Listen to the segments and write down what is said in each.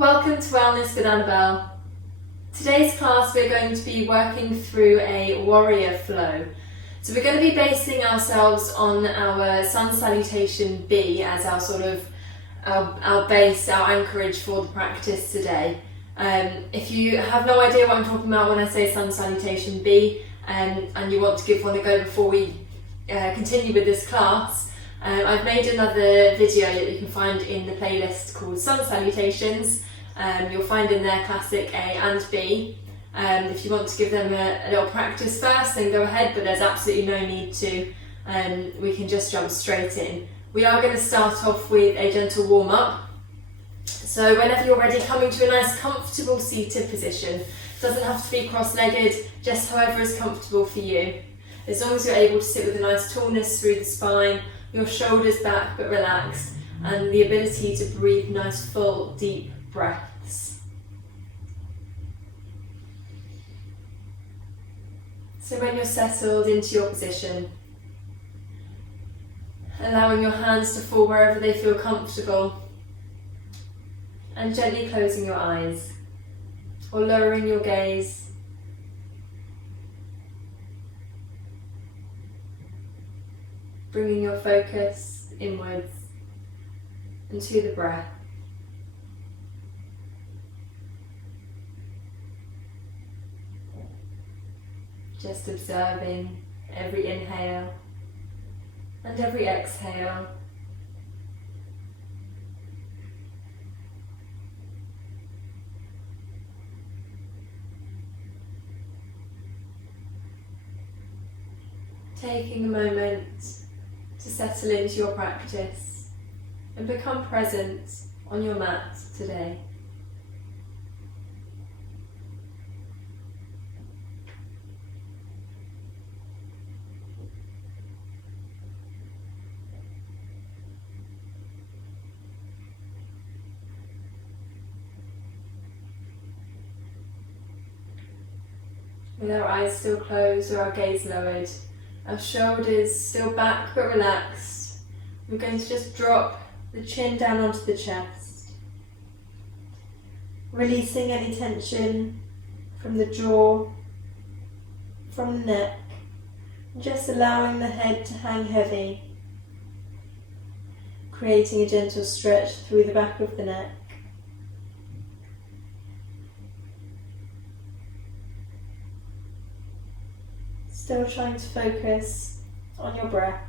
Welcome to Wellness with Annabel. Today's class we're going to be working through a warrior flow. So we're going to be basing ourselves on our sun salutation B as our sort of our base, our anchorage for the practice today. If you have no idea what I'm talking about when I say sun salutation B and you want to give one a go before we continue with this class, I've made another video that you can find in the playlist called Sun Salutations. You'll find in there classic A and B. If you want to give them a little practice first, then go ahead, but there's absolutely no need to. We can just jump straight in. We are going to start off with a gentle warm-up. So whenever you're ready, coming to a nice comfortable seated position. Doesn't have to be cross-legged, just however is comfortable for you. As long as you're able to sit with a nice tallness through the spine, your shoulders back but relaxed, and the ability to breathe nice full deep breaths. So when you're settled into your position, allowing your hands to fall wherever they feel comfortable, and gently closing your eyes or lowering your gaze. Bringing your focus inwards and to the breath. Just observing every inhale and every exhale. Taking a moment to settle into your practice and become present on your mat today. With our eyes still closed or our gaze lowered, our shoulders still back but relaxed, we're going to just drop the chin down onto the chest, releasing any tension from the jaw, from the neck, and just allowing the head to hang heavy, creating a gentle stretch through the back of the neck. Still trying to focus on your breath.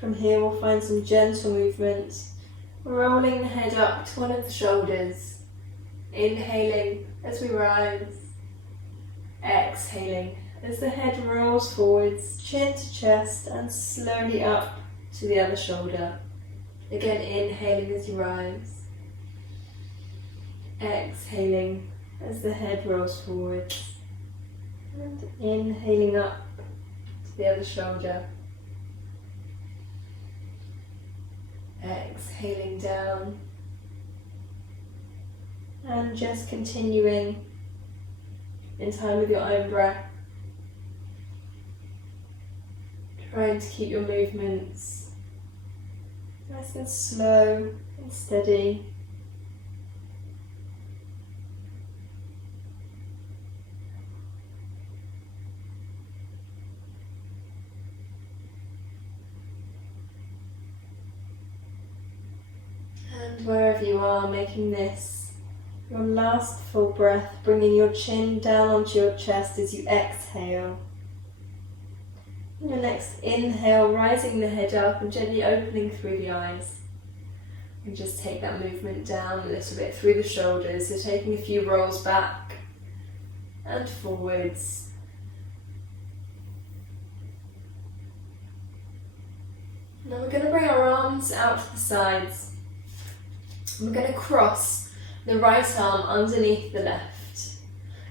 From here we'll find some gentle movement, rolling the head up to one of the shoulders, inhaling as we rise, exhaling as the head rolls forwards, chin to chest, and slowly up to the other shoulder. Again, inhaling as you rise, exhaling as the head rolls forwards, and inhaling up to the other shoulder. Exhaling down, and just continuing in time with your own breath. Trying to keep your movements nice and slow and steady. And wherever you are, making this your last full breath, bringing your chin down onto your chest as you exhale. And your next inhale, rising the head up and gently opening through the eyes. And just take that movement down a little bit through the shoulders, so taking a few rolls back and forwards. Now we're going to bring our arms out to the sides. We're going to cross the right arm underneath the left.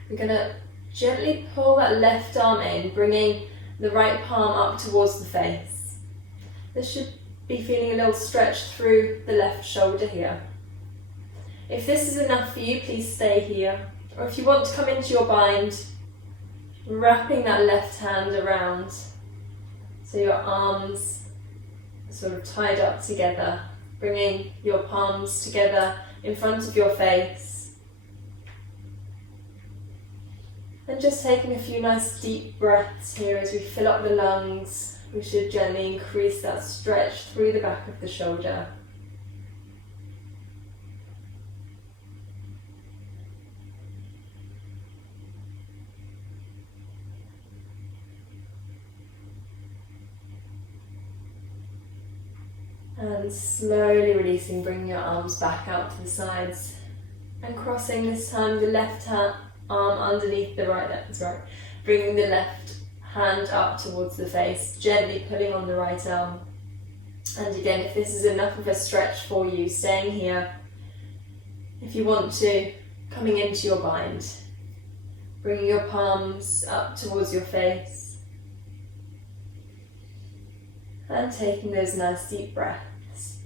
We're going to gently pull that left arm in, bringing the right palm up towards the face. This should be feeling a little stretch through the left shoulder here. If this is enough for you, please stay here. Or if you want to come into your bind, wrapping that left hand around so your arms are sort of tied up together, bringing your palms together in front of your face. And just taking a few nice deep breaths here as we fill up the lungs. We should gently increase that stretch through the back of the shoulder. And slowly releasing, bringing your arms back out to the sides and crossing this time the left arm underneath the right. That's right. Bringing the left hand up towards the face, gently pulling on the right arm. And again, if this is enough of a stretch for you, staying here. If you want to, coming into your bind, bringing your palms up towards your face and taking those nice deep breaths.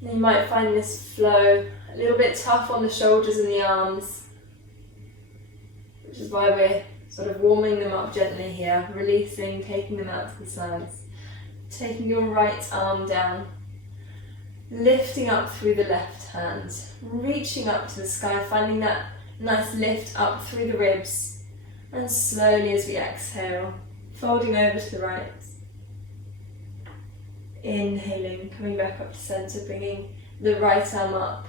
You might find this flow a little bit tough on the shoulders and the arms, which is why we're sort of warming them up gently here, releasing, taking them out to the sides. Taking your right arm down, lifting up through the left hand, reaching up to the sky, finding that nice lift up through the ribs, and slowly as we exhale, folding over to the right. Inhaling, coming back up to centre, bringing the right arm up,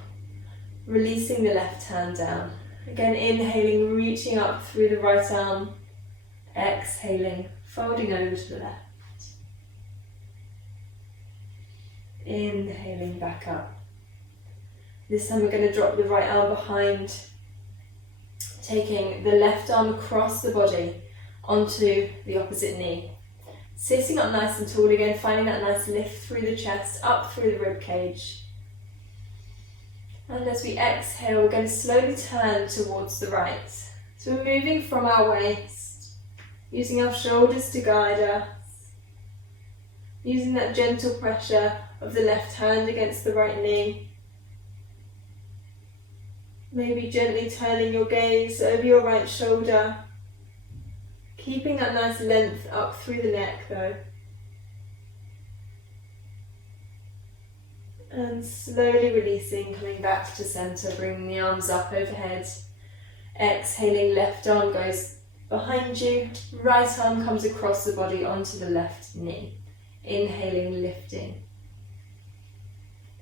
releasing the left hand down. Again, inhaling, reaching up through the right arm, exhaling, folding over to the left. Inhaling back up. This time we're going to drop the right arm behind, taking the left arm across the body onto the opposite knee. Sitting up nice and tall again, finding that nice lift through the chest, up through the rib cage. And as we exhale, we're going to slowly turn towards the right. So we're moving from our waist, using our shoulders to guide us, using that gentle pressure of the left hand against the right knee. Maybe gently turning your gaze over your right shoulder, keeping that nice length up through the neck though. And slowly releasing, coming back to centre, bringing the arms up overhead. Exhaling, left arm goes behind you, right arm comes across the body onto the left knee. Inhaling, lifting.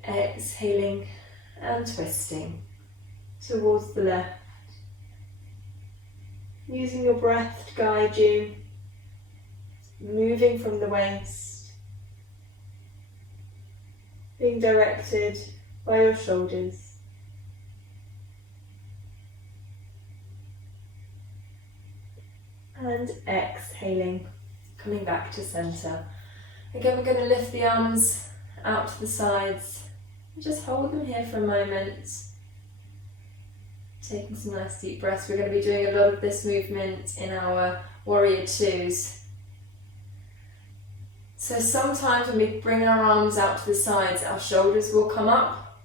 Exhaling and twisting towards the left. Using your breath to guide you, moving from the waist, being directed by your shoulders. And exhaling, coming back to centre. Again, we're going to lift the arms out to the sides and just hold them here for a moment. Taking some nice deep breaths. We're going to be doing a lot of this movement in our warrior twos. So sometimes when we bring our arms out to the sides, our shoulders will come up.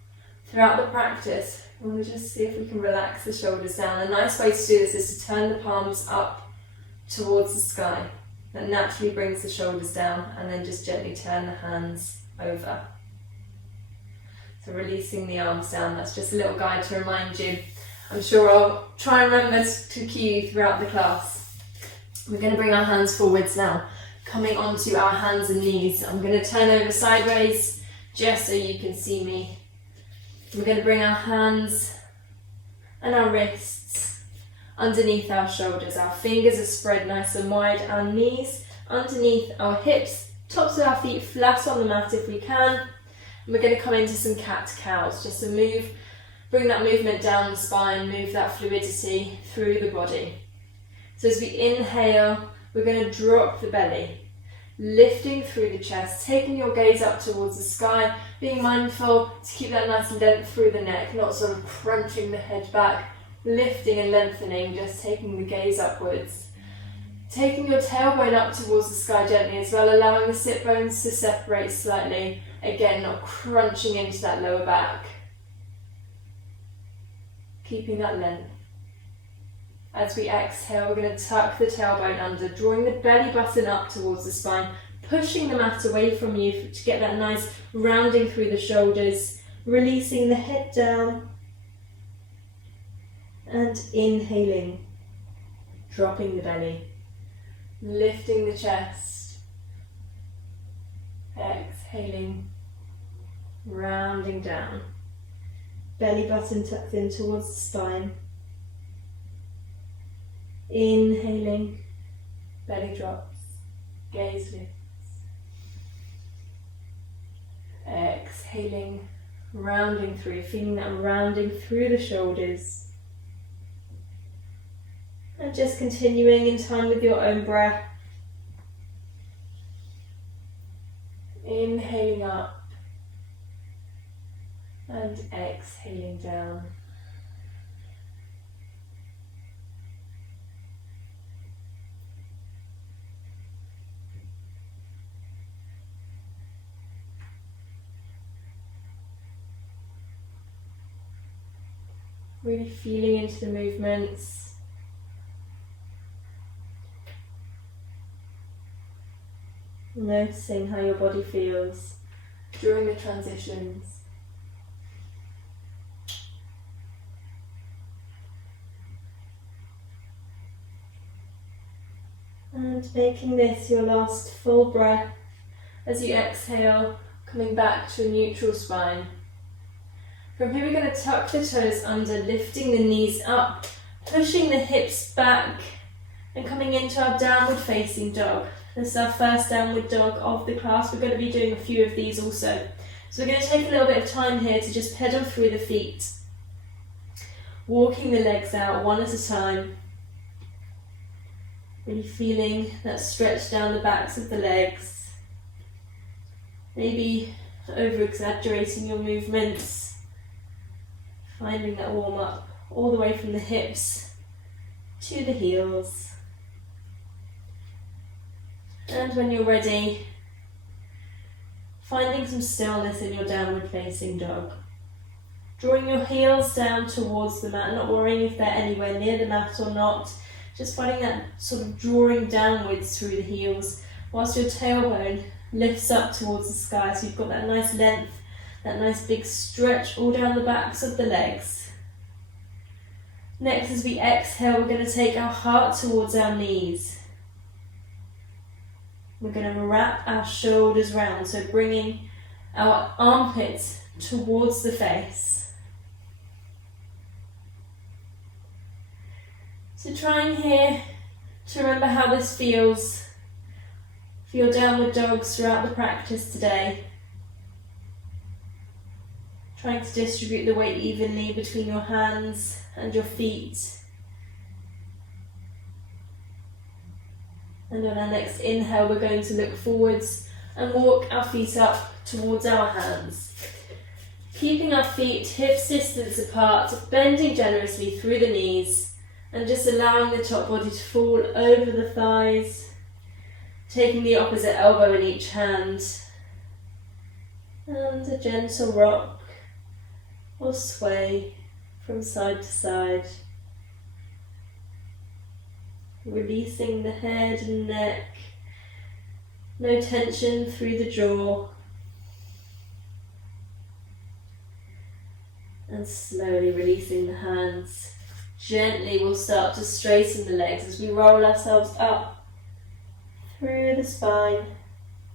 Throughout the practice, we want to just see if we can relax the shoulders down. A nice way to do this is to turn the palms up towards the sky. That naturally brings the shoulders down, and then just gently turn the hands over. So releasing the arms down, that's just a little guide to remind you. I'm sure I'll try and remember to cue you throughout the class. We're going to bring our hands forwards now, coming onto our hands and knees. I'm going to turn over sideways just so you can see me. We're going to bring our hands and our wrists underneath our shoulders. Our fingers are spread nice and wide, our knees underneath our hips, tops of our feet flat on the mat if we can. And we're going to come into some cat-cows, just to move. Bring that movement down the spine, move that fluidity through the body. So as we inhale, we're going to drop the belly, lifting through the chest, taking your gaze up towards the sky, being mindful to keep that nice length through the neck, not sort of crunching the head back, lifting and lengthening, just taking the gaze upwards. Taking your tailbone up towards the sky gently as well, allowing the sit bones to separate slightly. Again, not crunching into that lower back. Keeping that length. As we exhale, we're going to tuck the tailbone under, drawing the belly button up towards the spine, pushing the mat away from you to get that nice rounding through the shoulders, releasing the head down, and inhaling, dropping the belly, lifting the chest, exhaling, rounding down, belly button tucked in towards the spine. Inhaling, belly drops, gaze lifts. Exhaling, rounding through, feeling that rounding through the shoulders. And just continuing in time with your own breath. Inhaling up and exhaling down. Really feeling into the movements. Noticing how your body feels during the transitions. And making this your last full breath as you exhale, coming back to a neutral spine. From here we're going to tuck the toes under, lifting the knees up, pushing the hips back and coming into our downward facing dog. This is our first downward dog of the class. We're going to be doing a few of these also. So we're going to take a little bit of time here to just pedal through the feet, walking the legs out one at a time, really feeling that stretch down the backs of the legs, maybe over exaggerating your movements. Finding that warm up all the way from the hips to the heels. And when you're ready, finding some stillness in your downward facing dog. Drawing your heels down towards the mat, not worrying if they're anywhere near the mat or not. Just finding that sort of drawing downwards through the heels whilst your tailbone lifts up towards the sky, so you've got that nice length, that nice big stretch all down the backs of the legs. Next, as we exhale, we're going to take our heart towards our knees. We're going to wrap our shoulders round, so bringing our armpits towards the face. So trying here to remember how this feels for your downward dogs throughout the practice today. Trying to distribute the weight evenly between your hands and your feet. And on our next inhale, we're going to look forwards and walk our feet up towards our hands. Keeping our feet hips distance apart, bending generously through the knees, and just allowing the top body to fall over the thighs, taking the opposite elbow in each hand, and a gentle rock or sway from side to side. Releasing the head and neck, no tension through the jaw. And slowly releasing the hands. Gently we'll start to straighten the legs as we roll ourselves up through the spine,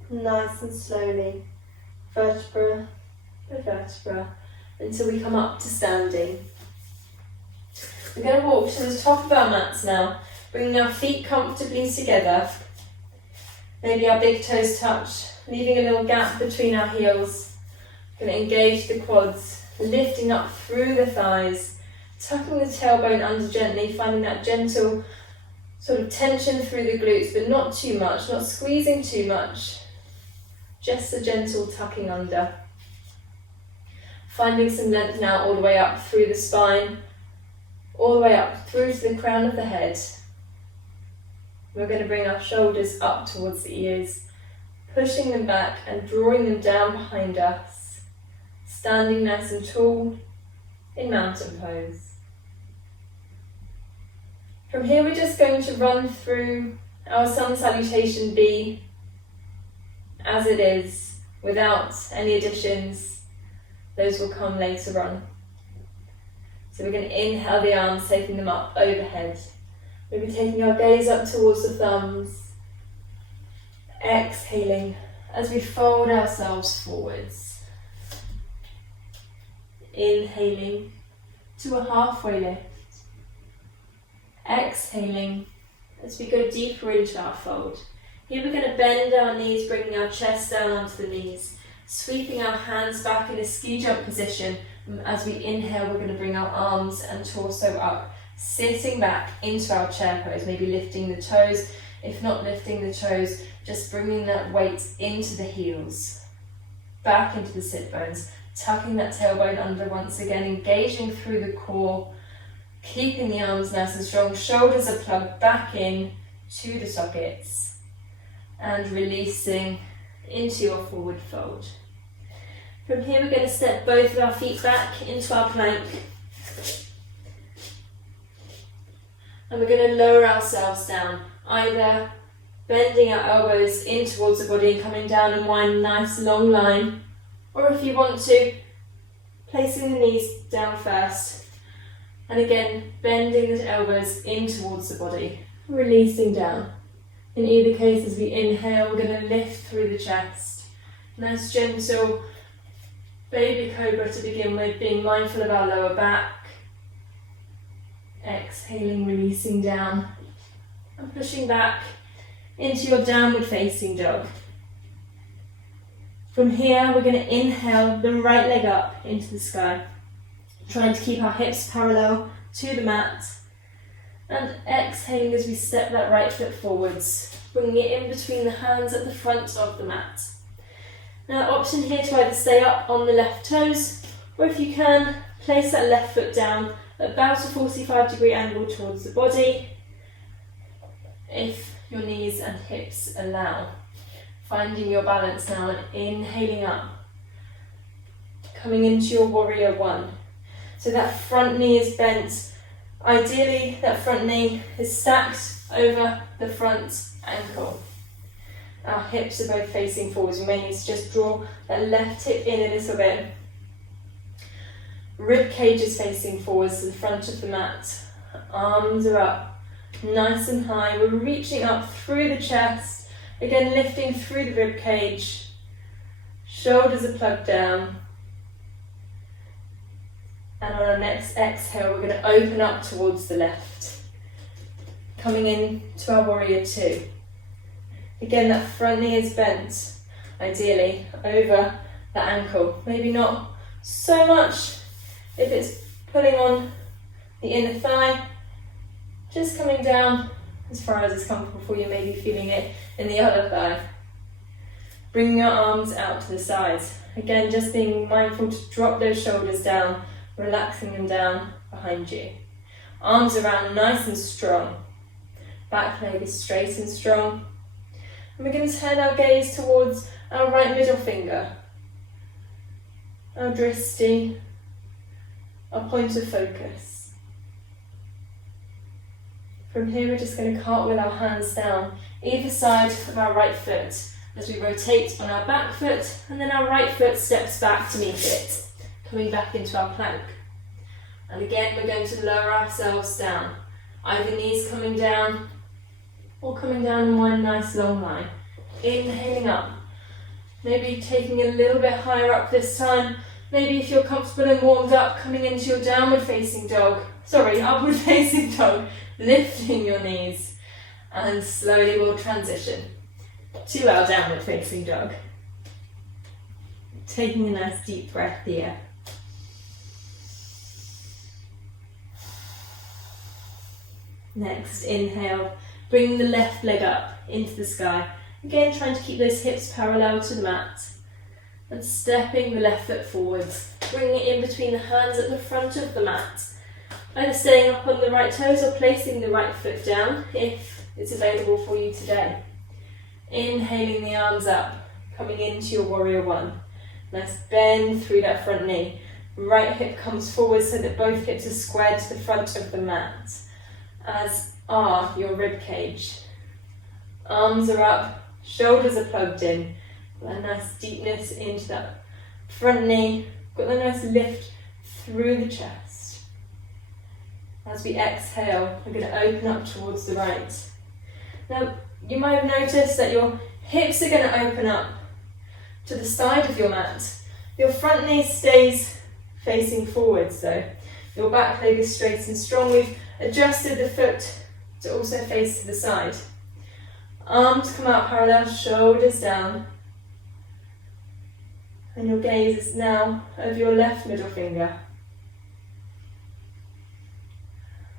nice and slowly, vertebra by vertebra, until we come up to standing. We're going to walk to the top of our mats now, bringing our feet comfortably together. Maybe our big toes touch, leaving a little gap between our heels. We're going to engage the quads, lifting up through the thighs, tucking the tailbone under gently, finding that gentle sort of tension through the glutes, but not too much, not squeezing too much. Just a gentle tucking under. Finding some length now all the way up through the spine, all the way up through to the crown of the head. We're going to bring our shoulders up towards the ears, pushing them back and drawing them down behind us, standing nice and tall in mountain pose. From here we're just going to run through our sun salutation B as it is, without any additions. Those will come later on. So we're going to inhale the arms, taking them up overhead. We'll be taking our gaze up towards the thumbs. Exhaling as we fold ourselves forwards. Inhaling to a halfway lift. Exhaling as we go deeper into our fold. Here we're going to bend our knees, bringing our chest down onto the knees, sweeping our hands back in a ski jump position. As we inhale, we're going to bring our arms and torso up, sitting back into our chair pose, maybe lifting the toes. If not lifting the toes, just bringing that weight into the heels, back into the sit bones, tucking that tailbone under once again, engaging through the core, keeping the arms nice and strong, shoulders are plugged back in to the sockets, and releasing into your forward fold. From here we're going to step both of our feet back into our plank, and we're going to lower ourselves down, either bending our elbows in towards the body and coming down and wind a nice long line, or if you want to, placing the knees down first, and again bending the elbows in towards the body, releasing down. In either case, as we inhale, we're going to lift through the chest. Nice gentle baby cobra to begin with, being mindful of our lower back. Exhaling, releasing down, and pushing back into your downward facing dog. From here, we're going to inhale the right leg up into the sky, trying to keep our hips parallel to the mat, and exhaling as we step that right foot forwards, bringing it in between the hands at the front of the mat. Now, option here to either stay up on the left toes, or if you can, place that left foot down at about a 45-degree angle towards the body, if your knees and hips allow. Finding your balance now and inhaling up, coming into your warrior one. So that front knee is bent. Ideally, that front knee is stacked over the front ankle. Our hips are both facing forwards. We may need to just draw that left hip in a little bit. Rib cage is facing forwards to the front of the mat. Arms are up, nice and high. We're reaching up through the chest. Again, lifting through the rib cage. Shoulders are plugged down. And on our next exhale, we're going to open up towards the left. Coming in to our warrior two. Again, that front knee is bent, ideally, over the ankle. Maybe not so much if it's pulling on the inner thigh. Just coming down as far as it's comfortable for you, maybe feeling it in the other thigh. Bringing your arms out to the sides. Again, just being mindful to drop those shoulders down, relaxing them down behind you. Arms around nice and strong. Back leg is straight and strong. And we're going to turn our gaze towards our right middle finger, our drishti, our point of focus. From here, we're just going to cartwheel our hands down either side of our right foot as we rotate on our back foot, and then our right foot steps back to meet it, coming back into our plank. And again, we're going to lower ourselves down, either knees coming down or coming down in one nice long line. Inhaling up, maybe taking a little bit higher up this time. Maybe if you're comfortable and warmed up, coming into your upward facing dog, lifting your knees, and slowly we'll transition to our downward facing dog. Taking a nice deep breath here. Next, inhale, bring the left leg up into the sky. Again, trying to keep those hips parallel to the mat. And stepping the left foot forwards, bringing it in between the hands at the front of the mat. Either staying up on the right toes or placing the right foot down if is available for you today. Inhaling the arms up, coming into your warrior one. Nice bend through that front knee. Right hip comes forward so that both hips are squared to the front of the mat, as are your rib cage. Arms are up, shoulders are plugged in. Got a nice deepness into that front knee. Got a nice lift through the chest. As we exhale, we're going to open up towards the right. Now, you might have noticed that your hips are going to open up to the side of your mat. Your front knee stays facing forwards though. Your back leg is straight and strong. We've adjusted the foot to also face to the side. Arms come out parallel, shoulders down. And your gaze is now over your left middle finger.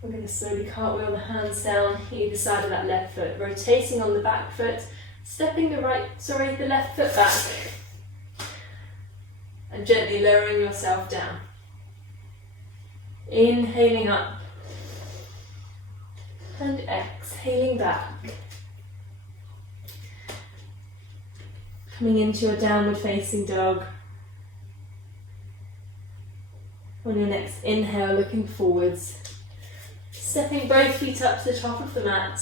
We're going to slowly cartwheel the hands down either side of that left foot, rotating on the back foot, stepping the left foot back, and gently lowering yourself down. Inhaling up, and exhaling back. Coming into your downward facing dog. On your next inhale, looking forwards. Stepping both feet up to the top of the mat,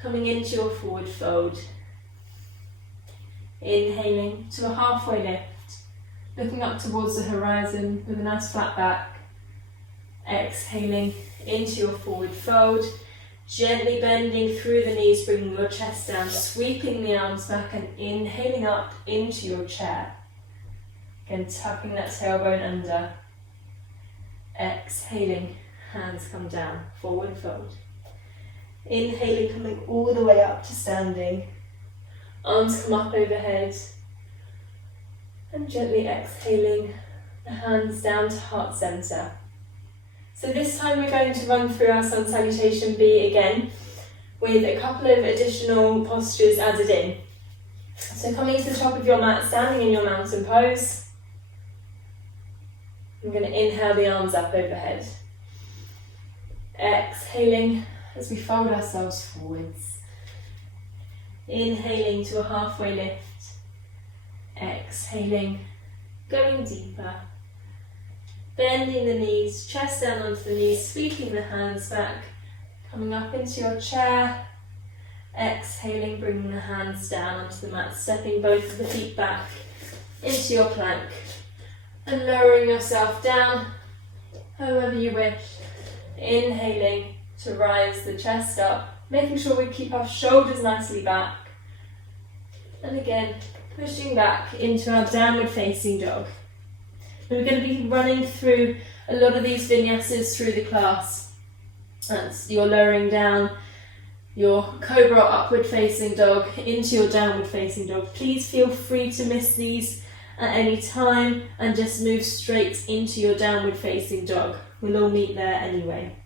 coming into your forward fold. Inhaling to a halfway lift, looking up towards the horizon with a nice flat back. Exhaling into your forward fold, gently bending through the knees, bringing your chest down, sweeping the arms back and inhaling up into your chair. Again, tucking that tailbone under. Exhaling. Hands come down, forward fold. Inhaling, coming all the way up to standing. Arms come up overhead. And gently exhaling, the hands down to heart center. So this time we're going to run through our sun salutation B again, with a couple of additional postures added in. So coming to the top of your mat, standing in your mountain pose. I'm going to inhale the arms up overhead. Exhaling as we fold ourselves forwards. Inhaling to a halfway lift. Exhaling, going deeper. Bending the knees, chest down onto the knees, sweeping the hands back. Coming up into your chair. Exhaling, bringing the hands down onto the mat, stepping both of the feet back into your plank. And lowering yourself down, however you wish. Inhaling to rise the chest up, making sure we keep our shoulders nicely back. And again, pushing back into our downward facing dog. We're going to be running through a lot of these vinyasas through the class. That's your lowering down, your cobra upward facing dog into your downward facing dog. Please feel free to miss these at any time and just move straight into your downward facing dog. We'll all meet there anyway.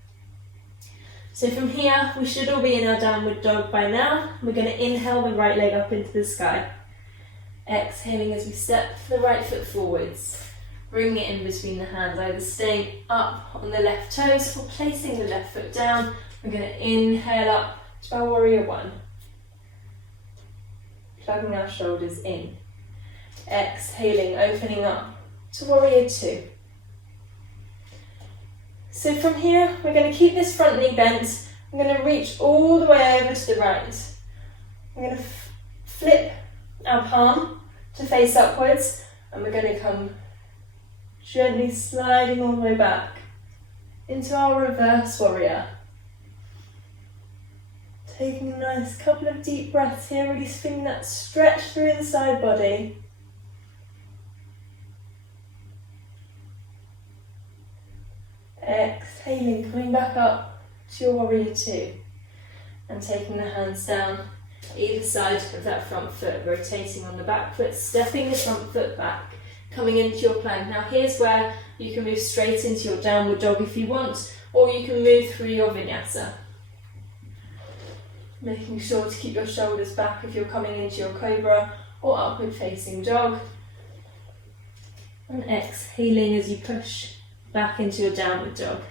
So from here, we should all be in our downward dog by now. We're going to inhale the right leg up into the sky. Exhaling as we step the right foot forwards. Bring it in between the hands, either staying up on the left toes or placing the left foot down. We're going to inhale up to our warrior one. Plugging our shoulders in. Exhaling, opening up to warrior two. So from here, we're going to keep this front knee bent. I'm going to reach all the way over to the right. I'm going to flip our palm to face upwards, and we're going to come gently sliding all the way back into our reverse warrior. Taking a nice couple of deep breaths here, really feeling that stretch through the side body. Exhaling, coming back up to your warrior two and taking the hands down either side of that front foot, rotating on the back foot, stepping the front foot back, coming into your plank. Now here's where you can move straight into your downward dog if you want, or you can move through your vinyasa. Making sure to keep your shoulders back if you're coming into your cobra or upward facing dog. And exhaling as you push back into your downward dog.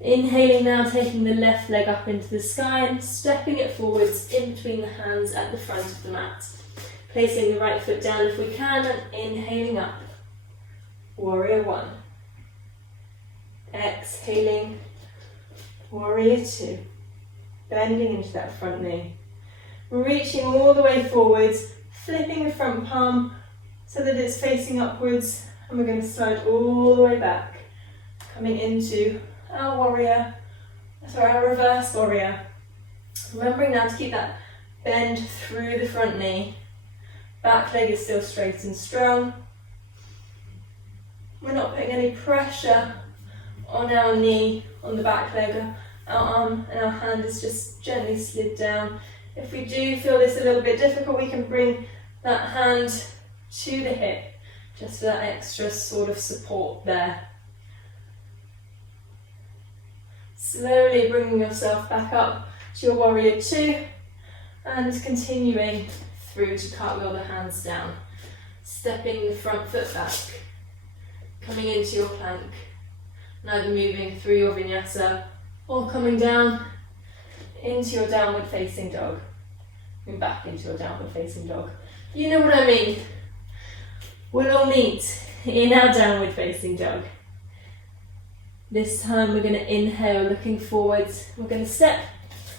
Inhaling now, taking the left leg up into the sky and stepping it forwards in between the hands at the front of the mat. Placing the right foot down if we can and inhaling up. Warrior one. Exhaling. Warrior two. Bending into that front knee. Reaching all the way forwards, flipping the front palm so that it's facing upwards, and we're going to slide all the way back, coming into our our reverse warrior. Remembering now to keep that bend through the front knee. Back leg is still straight and strong. We're not putting any pressure on our knee, on the back leg. Our arm and our hand is just gently slid down. If we do feel this a little bit difficult, we can bring that hand to the hip, just for that extra sort of support there. Slowly bringing yourself back up to your warrior two and continuing through to cartwheel the hands down. Stepping the front foot back, coming into your plank, neither moving through your vinyasa or coming down into your downward facing dog. And back into your downward facing dog. You know what I mean. We'll all meet in our downward facing dog. This time we're going to inhale, looking forwards. We're going to step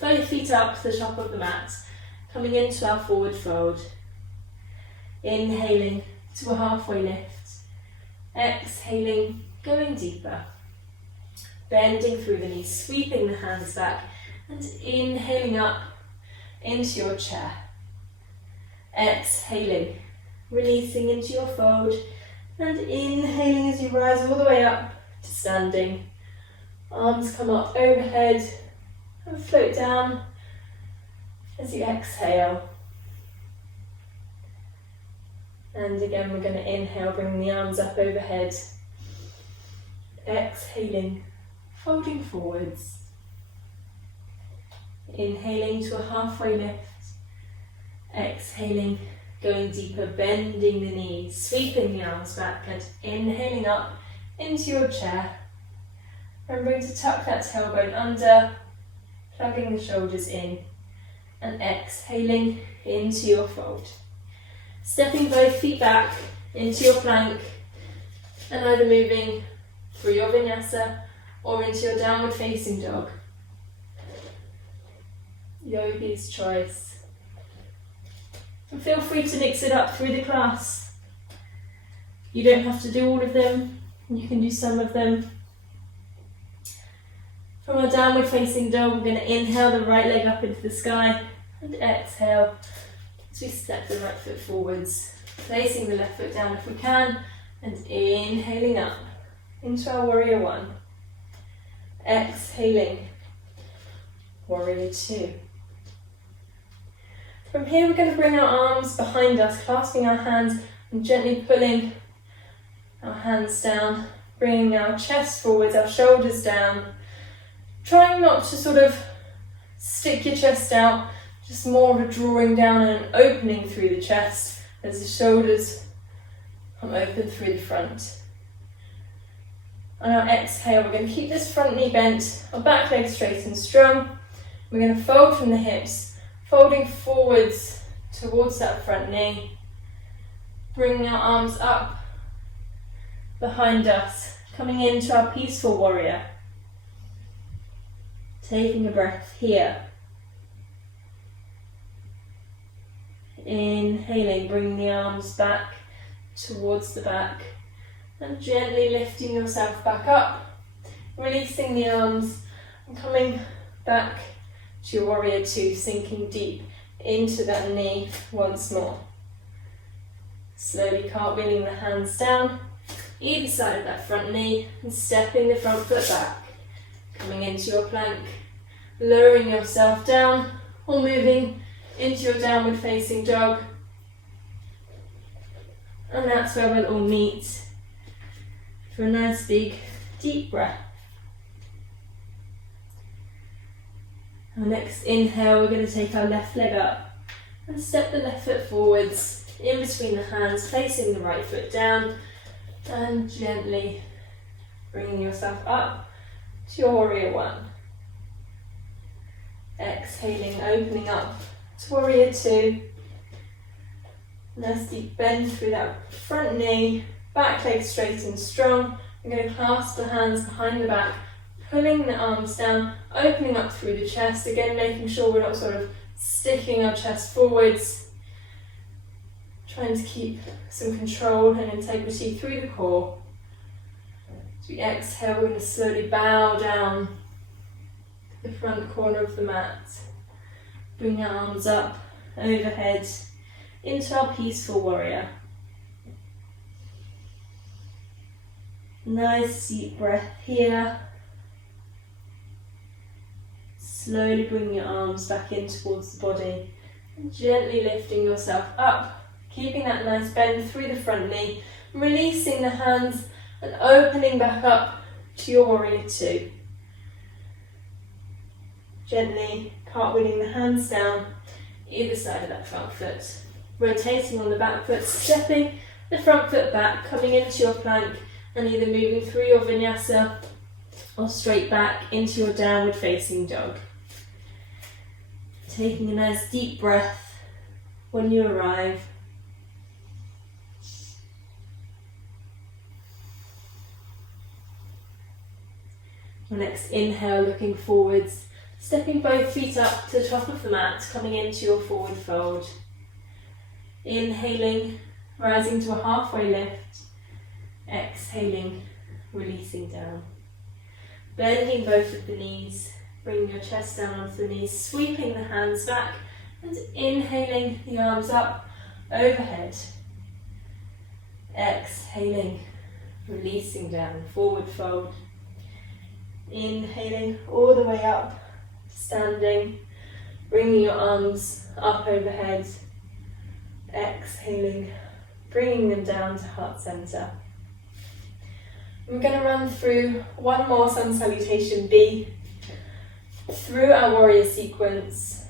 both feet up to the top of the mat, coming into our forward fold. Inhaling to a halfway lift. Exhaling, going deeper. Bending through the knees, sweeping the hands back, and inhaling up into your chair. Exhaling, releasing into your fold, and inhaling as you rise all the way up to standing. Arms come up overhead and float down as you exhale. And again, we're going to inhale, bringing the arms up overhead. Exhaling, folding forwards. Inhaling to a halfway lift. Exhaling, going deeper, bending the knees, sweeping the arms back, and inhaling up into your chair. Remembering to tuck that tailbone under, plugging the shoulders in, and exhaling into your fold. Stepping both feet back into your plank, and either moving through your vinyasa or into your downward facing dog. Yogi's choice. And feel free to mix it up through the class. You don't have to do all of them, you can do some of them. From our downward facing dog, we're going to inhale the right leg up into the sky and exhale as we step the right foot forwards, placing the left foot down if we can, and inhaling up into our warrior one. Exhaling, warrior two. From here, we're going to bring our arms behind us, clasping our hands and gently pulling our hands down, bringing our chest forwards, our shoulders down. Trying not to sort of stick your chest out, just more of a drawing down and an opening through the chest as the shoulders come open through the front. On our exhale, we're going to keep this front knee bent, our back leg straight and strong. We're going to fold from the hips, folding forwards towards that front knee. Bringing our arms up behind us, coming into our peaceful warrior. Taking a breath here. Inhaling, bringing the arms back towards the back and gently lifting yourself back up, releasing the arms and coming back to your warrior two, sinking deep into that knee once more. Slowly cartwheeling the hands down, either side of that front knee, and stepping the front foot back. Coming into your plank, lowering yourself down or moving into your downward facing dog. And that's where we'll all meet for a nice big deep breath. Our next inhale, we're going to take our left leg up and step the left foot forwards in between the hands, placing the right foot down and gently bringing yourself up to your warrior one. Exhaling, opening up to warrior two. Nice deep bend through that front knee, back leg straight and strong. I'm going to clasp the hands behind the back, pulling the arms down, opening up through the chest. Again, making sure we're not sort of sticking our chest forwards. Trying to keep some control and integrity through the core. As we exhale, we're going to slowly bow down to the front corner of the mat. Bring our arms up, overhead, into our peaceful warrior. Nice deep breath here. Slowly bring your arms back in towards the body. And gently lifting yourself up, keeping that nice bend through the front knee, releasing the hands and opening back up to your warrior two. Gently cartwheeling the hands down either side of that front foot. Rotating on the back foot, stepping the front foot back, coming into your plank and either moving through your vinyasa or straight back into your downward facing dog. Taking a nice deep breath when you arrive. Your next inhale, looking forwards, stepping both feet up to the top of the mat, coming into your forward fold. Inhaling, rising to a halfway lift. Exhaling, releasing down. Bending both of the knees, bringing your chest down onto the knees, sweeping the hands back and inhaling the arms up overhead. Exhaling, releasing down, forward fold. Inhaling all the way up, standing, bringing your arms up overhead. Exhaling, bringing them down to heart center. We're going to run through one more sun salutation B through our warrior sequence.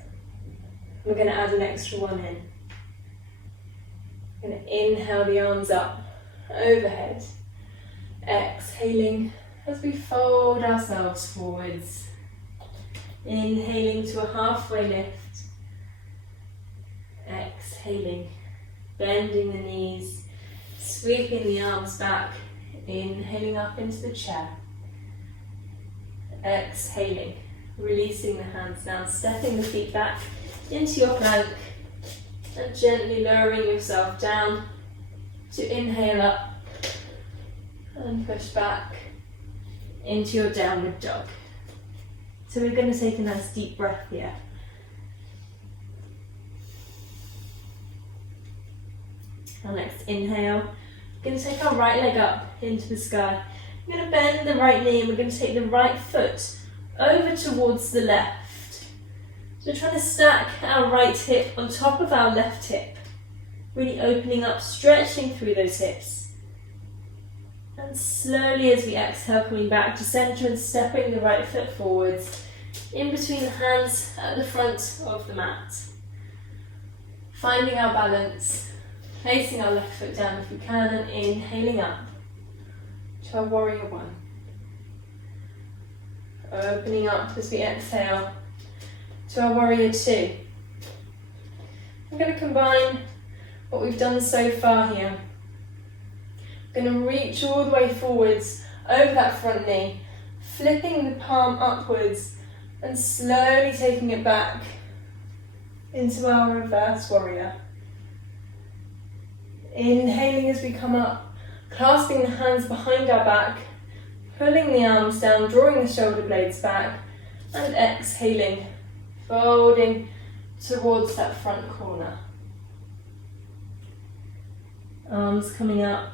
We're going to add an extra one in. We're going to inhale the arms up overhead, exhaling as we fold ourselves forwards, inhaling to a halfway lift, exhaling, bending the knees, sweeping the arms back, inhaling up into the chair, exhaling, releasing the hands down, stepping the feet back into your plank and gently lowering yourself down to inhale up and push back into your downward dog. So we're going to take a nice deep breath here. Our next inhale, we're going to take our right leg up into the sky. We're going to bend the right knee and we're going to take the right foot over towards the left. So we're trying to stack our right hip on top of our left hip. Really opening up, stretching through those hips. And slowly as we exhale, coming back to center and stepping the right foot forwards, in between the hands at the front of the mat. Finding our balance, placing our left foot down if we can, and inhaling up to our warrior one. Opening up as we exhale to our warrior two. I'm going to combine what we've done so far here. I'm going to reach all the way forwards over that front knee, flipping the palm upwards and slowly taking it back into our reverse warrior. Inhaling as we come up, clasping the hands behind our back, pulling the arms down, drawing the shoulder blades back, and exhaling, folding towards that front corner. Arms coming up,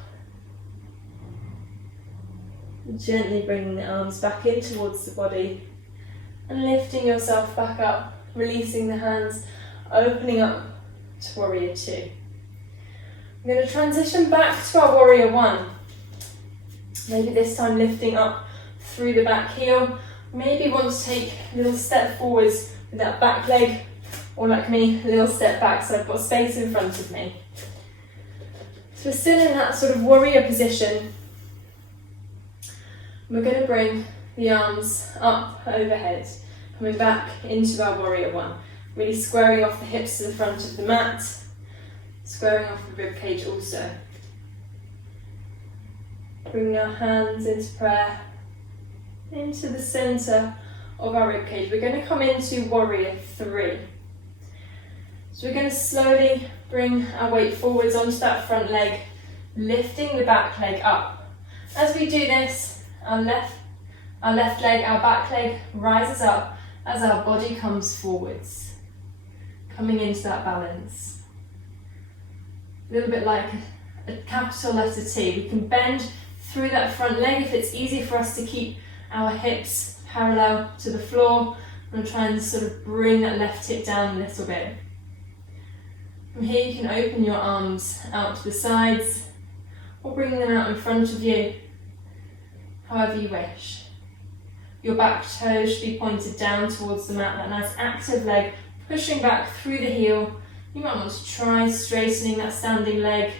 gently bringing the arms back in towards the body, and lifting yourself back up, releasing the hands, opening up to warrior two. We're going to transition back to our warrior one. Maybe this time lifting up through the back heel. Maybe want to take a little step forwards with that back leg, or like me, a little step back so I've got space in front of me. So we're still in that sort of warrior position. We're going to bring the arms up overhead, coming back into our warrior one. Really squaring off the hips to the front of the mat, squaring off the rib cage also. Bringing our hands into prayer, into the centre of our rib cage. We're going to come into warrior three. So we're going to slowly bring our weight forwards onto that front leg, lifting the back leg up. As we do this, our left leg, our back leg rises up as our body comes forwards, coming into that balance. A little bit like a capital letter T. We can bend through that front leg if it's easy for us to keep our hips parallel to the floor. I'm going to try and sort of bring that left hip down a little bit. From here you can open your arms out to the sides or bring them out in front of you, however you wish. Your back toe should be pointed down towards the mat, that nice active leg pushing back through the heel. You might want to try straightening that standing leg.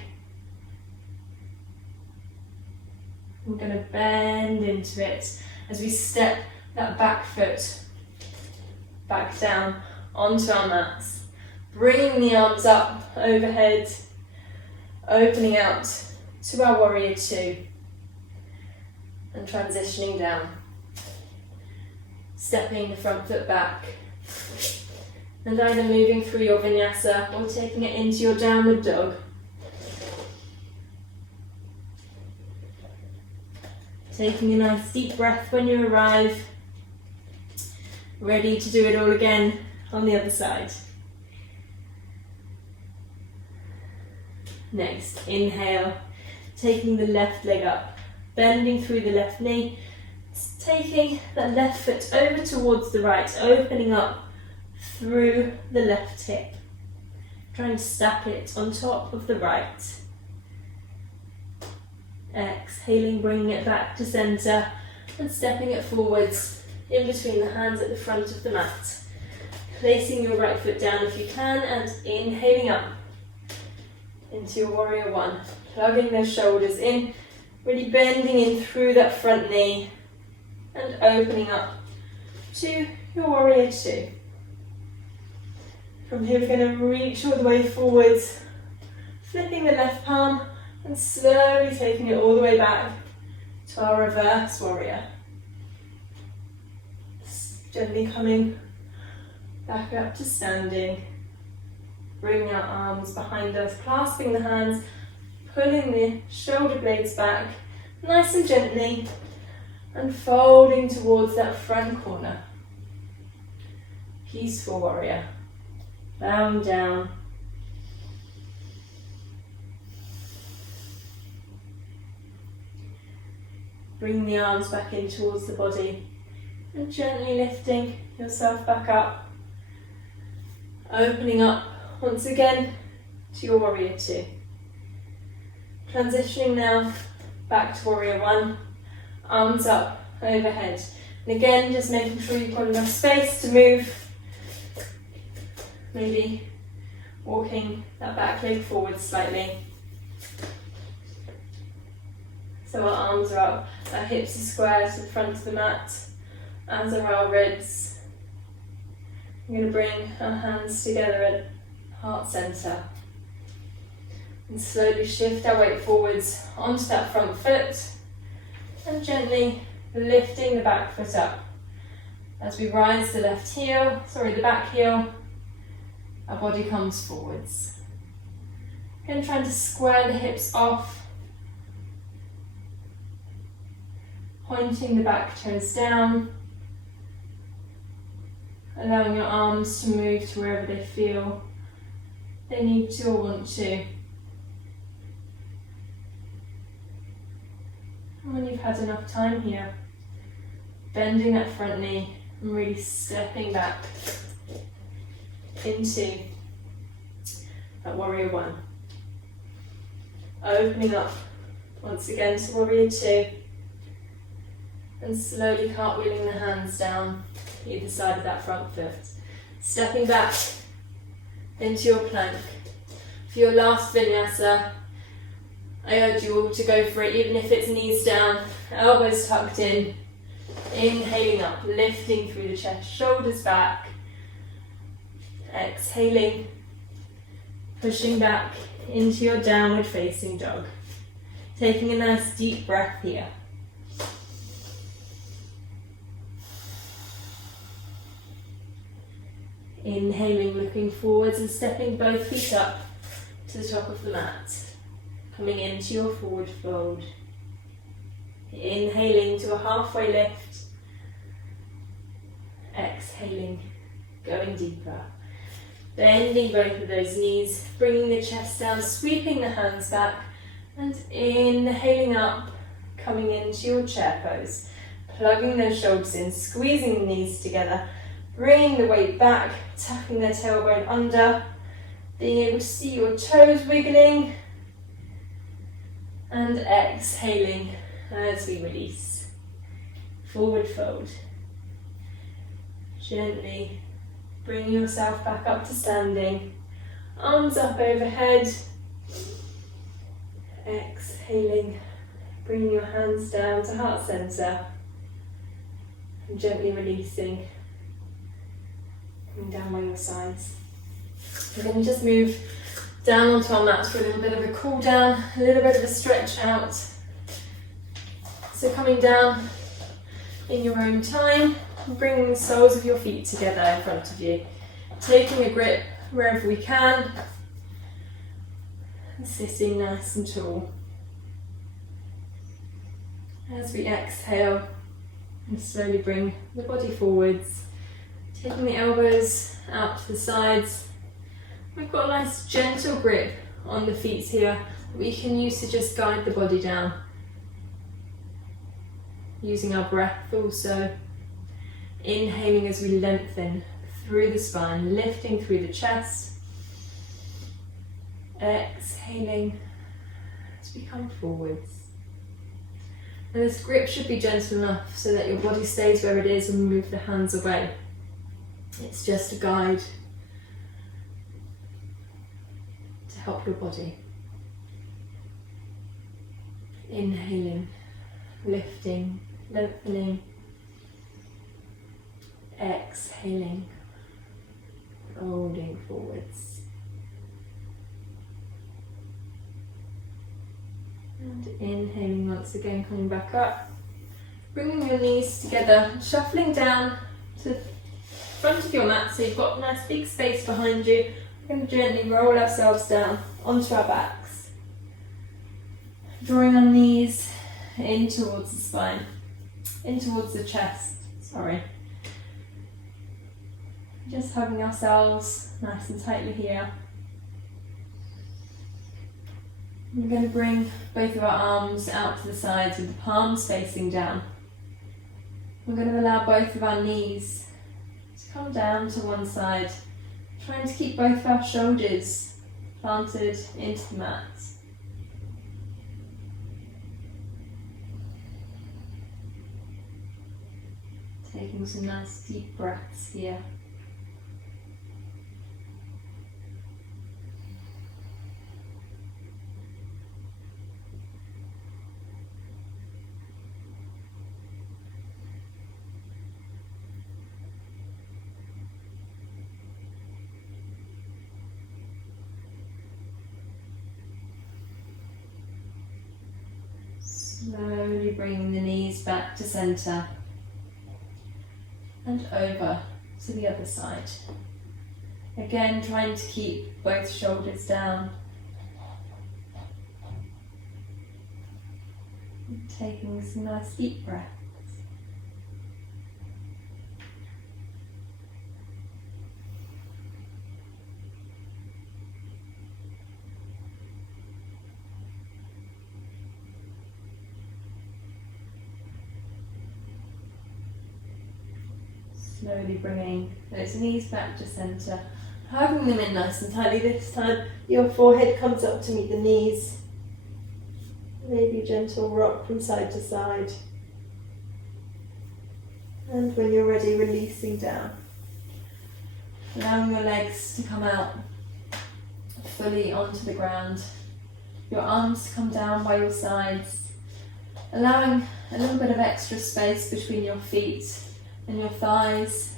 We're going to bend into it as we step that back foot back down onto our mats. Bringing the arms up overhead, opening out to our warrior two, and transitioning down. Stepping the front foot back, and either moving through your vinyasa or taking it into your downward dog. Taking a nice deep breath when you arrive, ready to do it all again on the other side. Next, inhale, taking the left leg up, bending through the left knee, taking that left foot over towards the right, opening up through the left hip. Trying to stack it on top of the right. Exhaling, bringing it back to centre and stepping it forwards in between the hands at the front of the mat. Placing your right foot down if you can and inhaling up into your warrior one. Plugging those shoulders in, really bending in through that front knee and opening up to your warrior two. From here we're going to reach all the way forwards, flipping the left palm and slowly taking it all the way back to our reverse warrior. Gently coming back up to standing. Bringing our arms behind us, clasping the hands, pulling the shoulder blades back, nice and gently, and folding towards that front corner. Peaceful warrior. Bowing down. Bring the arms back in towards the body and gently lifting yourself back up. Opening up once again to your warrior two. Transitioning now back to warrior one, arms up overhead. And again, just making sure you've got enough space to move. Maybe walking that back leg forward slightly. So our arms are up, our hips are square to the front of the mat, as are our ribs. I'm going to bring our hands together at heart centre and slowly shift our weight forwards onto that front foot and gently lifting the back foot up. As we rise the the back heel, our body comes forwards. Again, trying to square the hips off, pointing the back toes down, allowing your arms to move to wherever they feel they need to or want to. And when you've had enough time here, bending that front knee and really stepping back into that warrior one. Opening up once again to warrior two and slowly cartwheeling the hands down either side of that front foot. Stepping back into your plank. For your last vinyasa, I urge you all to go for it, even if it's knees down, elbows tucked in, Inhaling up, lifting through the chest, shoulders back. Exhaling, pushing back into your downward facing dog. Taking a nice deep breath here. Inhaling, looking forwards and stepping both feet up to the top of the mat. Coming into your forward fold. Inhaling to a halfway lift. Exhaling, going deeper. Bending both of those knees, bringing the chest down, sweeping the hands back, and inhaling up, coming into your chair pose. Plugging those shoulders in, squeezing the knees together, bringing the weight back, tucking the tailbone under, being able to see your toes wiggling, and exhaling as we release. Forward fold. Gently bring yourself back up to standing. Arms up overhead. Exhaling. Bringing your hands down to heart center. And gently releasing. Coming down by your sides. We're going to just move down onto our mats for a little bit of a cool down, a little bit of a stretch out. So coming down in your own time, bringing the soles of your feet together in front of you. Taking a grip wherever we can. And sitting nice and tall. As we exhale, and slowly bring the body forwards. Taking the elbows out to the sides. We've got a nice gentle grip on the feet here that we can use to just guide the body down. Using our breath also. Inhaling as we lengthen through the spine, lifting through the chest. Exhaling as we come forwards. And this grip should be gentle enough so that your body stays where it is and we move the hands away. It's just a guide to help your body. Inhaling, lifting, lengthening. Exhaling, folding forwards. And inhaling once again, coming back up. Bringing your knees together, shuffling down to the front of your mat so you've got a nice big space behind you. We're going to gently roll ourselves down onto our backs. Drawing our knees in towards the spine, in towards the chest, sorry. Just hugging ourselves nice and tightly here. We're going to bring both of our arms out to the sides with the palms facing down. We're going to allow both of our knees to come down to one side, trying to keep both of our shoulders planted into the mat. Taking some nice deep breaths here. Slowly bringing the knees back to centre and over to the other side. Again, trying to keep both shoulders down. And taking some nice deep breaths. Slowly bringing those knees back to centre, hugging them in nice and tightly. This time your forehead comes up to meet the knees. Maybe a gentle rock from side to side. And when you're ready, releasing down. Allowing your legs to come out fully onto the ground. Your arms come down by your sides. allowing a little bit of extra space between your feet and your thighs,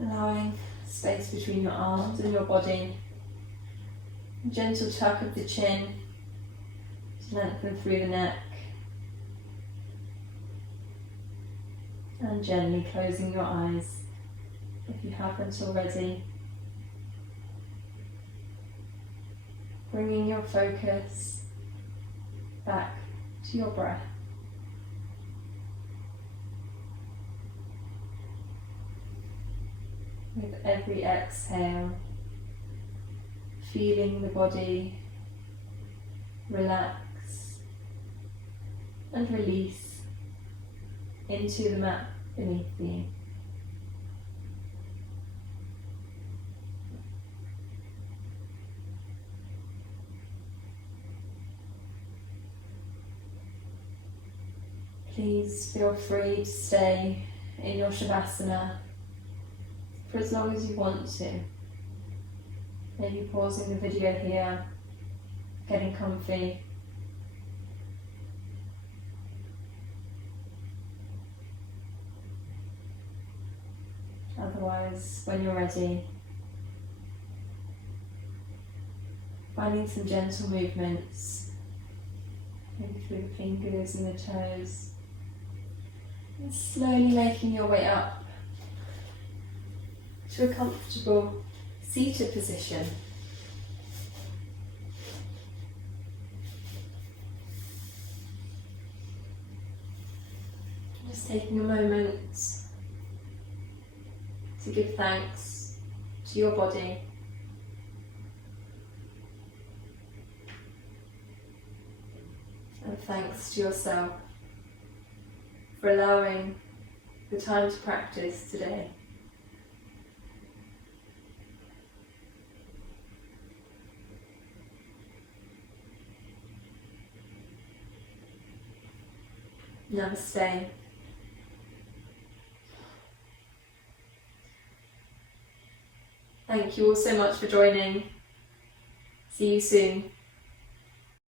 allowing space between your arms and your body. A gentle tuck of the chin to lengthen through the neck, and gently closing your eyes if you haven't already. Bringing your focus back to your breath. With every exhale, feeling the body relax and release into the mat beneath you. Please feel free to stay in your Shavasana for as long as you want to. Maybe pausing the video here, getting comfy. Otherwise, when you're ready, finding some gentle movements, maybe through the fingers and the toes, and slowly making your way up to a comfortable seated position. Just taking a moment to give thanks to your body, and thanks to yourself for allowing the time to practice today. Namaste. Thank you all so much for joining. See you soon.